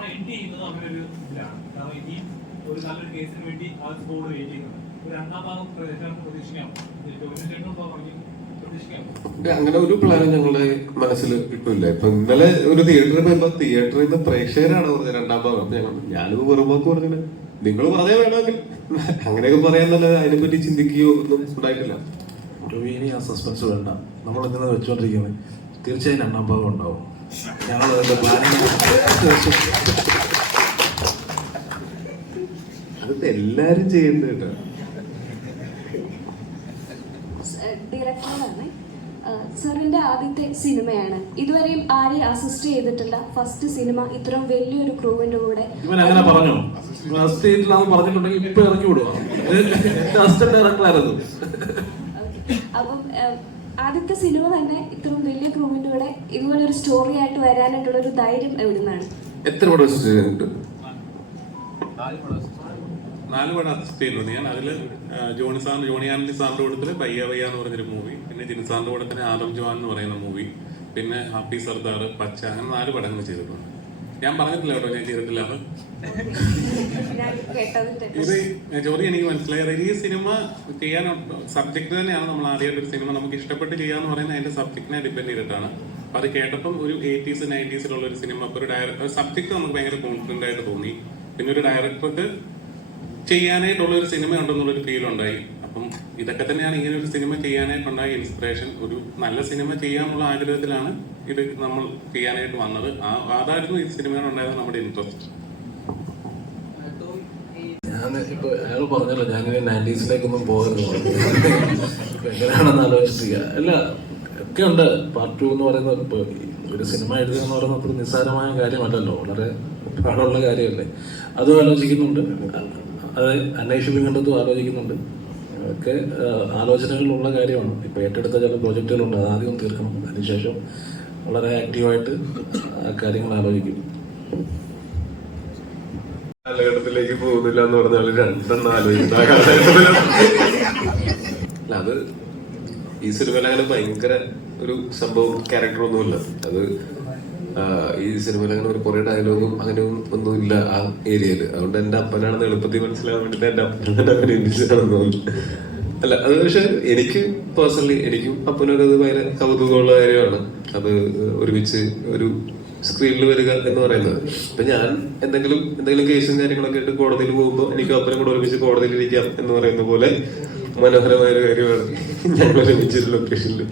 അവിടെ എൻഡ് ചെയ്യുന്നത് അവരൊരു ഇതിലാണ്. കാരണം ഇനി ഒരു നല്ലൊരു കേസിന് വേണ്ടി ആ സ്കോർ വെയിറ്റ് ചെയ്യുന്നത് ഒരു രണ്ടാം ഭാഗം പ്രദേശം പ്രതീക്ഷിക്കാം. അങ്ങനെ ഒരു പ്ലാൻ ഞങ്ങളുടെ മനസ്സിൽ ഇട്ടില്ല. ഇപ്പൊ ഇന്നലെ ഒരു തിയേറ്ററിൽ പോയപ്പോ തിയേറ്ററിൽ നിന്ന് പ്രേക്ഷകരാണ് പറഞ്ഞത് രണ്ടാം ഭാഗം. അപ്പൊ ഞങ്ങൾ ഞാനിത് വെറുമ്പോക്ക് പറഞ്ഞത് നിങ്ങൾ പറയാൻ വേണമെങ്കിൽ. അങ്ങനെയൊക്കെ പറയാന്നല്ലാതെ അതിനെപ്പറ്റി ചിന്തിക്കുകയോ ഒന്നും ഉണ്ടായിട്ടില്ല. ഇനി ആ സസ്പെൻസ് വേണ്ട. നമ്മൾ എന്തിനാ വെച്ചോണ്ടിരിക്കുന്നത് തീർച്ചയായും രണ്ടാം ഭാഗം ഉണ്ടാവും. ഞങ്ങൾ അതിന്റെ പ്ലാനിങ് അത് എല്ലാരും ചെയ്യുന്നത് കേട്ടോ ഡയറക്ടറാണ് സാറിന്റെ ആദ്യത്തെ സിനിമയാണ്. ഇതുവരെയും ആരെയും അസിസ്റ്റ് ചെയ്തിട്ടില്ല? ഫസ്റ്റ് സിനിമ ഇത്രയും വലിയൊരു ക്രൂവിന്റെ കൂടെ. ഇവൻ അങ്ങനെ പറഞ്ഞു. അസിസ്റ്റ് ചെയ്തിട്ടില്ലാന്ന് പറഞ്ഞിട്ടുണ്ടെങ്കിൽ ഇപ്പൊ ഇറക്കി അസിസ്റ്റന്റ് ഡയറക്ടറായിരുന്നു. അപ്പം ആദ്യത്തെ സിനിമ തന്നെ ഇത്രയും വലിയ ക്രൂവിന്റെ കൂടെ ഇതുപോലെ ഒരു സ്റ്റോറി ആയിട്ട് വരാനായിട്ടുള്ള ഒരു ധൈര്യം എവിടുന്നാണ്? എത്ര പടം ചെയ്തിട്ടുണ്ട് നാല് പടം അസിസ്റ്റ് ഞാൻ അതിൽ ജോണി സാർ ജോണി ആനന്ദി സാറിന്റെ കൂട്ടത്തിൽ പയ്യ പയ്യ എന്ന് പറഞ്ഞൊരു മൂവി പിന്നെ ജിൻ സാറിന്റെ കൂട്ടത്തിൽ ആദം ജവാൻ എന്ന് പറയുന്ന മൂവി പിന്നെ ഹാപ്പി സർദാർ പച്ച അങ്ങനെ നാല് പടങ്ങൾ ചെയ്തിട്ടുണ്ട്. ഞാൻ പറഞ്ഞിട്ടില്ല കേട്ടോ ഞാൻ ചെയ്തിട്ടില്ല. ഇത് ജോലി എനിക്ക് മനസ്സിലായത് ഈ സിനിമ ചെയ്യാൻ സബ്ജക്ട് തന്നെയാണ് നമ്മൾ ആദ്യമായിട്ട് ഒരു സിനിമ. നമുക്ക് ഇഷ്ടപ്പെട്ട് ചെയ്യാന്ന് പറയുന്നത് അതിന്റെ സബ്ജക്റ്റിനെ ഡിപ്പെൻഡ് ചെയ്തിട്ടാണ്. അപ്പൊ അത് കേട്ടപ്പം ഒരു എയ്റ്റീസ് നയന്റീസിലുള്ള ഒരു സിനിമ ഒരു ഡയറക്ടർ സബ്ജക്ട് നമുക്ക് ഭയങ്കര കോൺഫിഡന്റ് ആയിട്ട് തോന്നി. പിന്നെ ഒരു ഡയറക്ടർക്ക് ചെയ്യാനായിട്ടുള്ള ഒരു സിനിമ ഉണ്ടെന്നുള്ളൊരു ഫീൽ ഉണ്ടായി. അപ്പം ഇതൊക്കെ തന്നെയാണ് ഇങ്ങനെ ഒരു സിനിമ ചെയ്യാനായിട്ടുണ്ടായ ഇൻസ്പിറേഷൻ ഒരു നല്ല സിനിമ ചെയ്യാനുള്ള ആഗ്രഹത്തിലാണ് ഇത് നമ്മൾ ചെയ്യാനായിട്ട് വന്നത്. ആ അതായിരുന്നു ഈ സിനിമയിലുണ്ടായത് നമ്മുടെ ഇൻട്രസ്റ്റ് ഞാൻ എങ്ങനെയാണെന്ന് അല്ല ഒക്കെ ഉണ്ട്. പാർട്ട് ടു എന്ന് പറയുന്നത് ഇപ്പോൾ ഒരു സിനിമ എഴുതുക എന്ന് പറയുന്നത് അത്ര നിസ്സാരമായ കാര്യമല്ലല്ലോ. വളരെ പാടുള്ള കാര്യമല്ലേ. അതും ആലോചിക്കുന്നുണ്ട്. അത് അന്വേഷിപ്പിക്കേണ്ടതും ആലോചിക്കുന്നുണ്ട്. ഒക്കെ ആലോചനകളുള്ള കാര്യമാണ്. ഇപ്പൊ ഏറ്റെടുത്ത ചില പ്രോജക്റ്റുകളുണ്ട് അത് ആദ്യം തീർക്കണം അതിനുശേഷം വളരെ ആക്റ്റീവായിട്ട് കാര്യങ്ങൾ ആലോചിക്കും. കാലഘട്ടത്തിലേക്ക് പോകുന്നില്ല എന്ന് പറഞ്ഞാൽ രണ്ടെണ്ണം ആലോചിക്കുന്ന. അല്ല അത് ഈ സിനിമയിൽ അങ്ങനെ ഭയങ്കര ഒരു സംഭവം ക്യാരക്ടർ ഒന്നുമില്ല. അത് ഈ സിനിമയിൽ അങ്ങനെ ഒരു കുറെ ഡയലോഗും അങ്ങനെ ഒന്നും ഇല്ല ആ ഏരിയയിൽ. അതുകൊണ്ട് എന്റെ അപ്പനാണെന്ന് എളുപ്പത്തിൽ മനസ്സിലാവാൻ വേണ്ടിട്ട് എന്റെ അപ്പനാണെന്ന് തോന്നുന്നു അല്ല അത് പക്ഷെ എനിക്ക് പേഴ്സണലി എനിക്കും അപ്പനൊക്കെ അത് ഭയങ്കര കൗതുകമുള്ള കാര്യമാണ്. അത് ഒരുമിച്ച് ഒരു സ്ക്രീനിൽ വരിക എന്ന് പറയുന്നത്. അപ്പൊ ഞാൻ എന്തെങ്കിലും എന്തെങ്കിലും കേസും കാര്യങ്ങളൊക്കെ ആയിട്ട് കോടതിയിൽ പോകുമ്പോൾ എനിക്ക് അപ്പനും കൂടെ ഒരുമിച്ച് കോടതിയിൽ ഇരിക്കാം എന്ന് പറയുന്ന പോലെ മനോഹരമായ ഒരു കാര്യമാണ്. ഞങ്ങൾ ഒരുമിച്ചൊരു ലൊക്കേഷനിൽ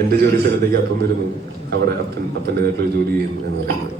എന്റെ ജോലി സ്ഥലത്തേക്ക് അപ്പം വരുന്നത്. അവിടെ അപ്പൻ അപ്പന്റെതായിട്ടുള്ള ജോലി ചെയ്യുന്നു എന്ന് പറയുന്നത്.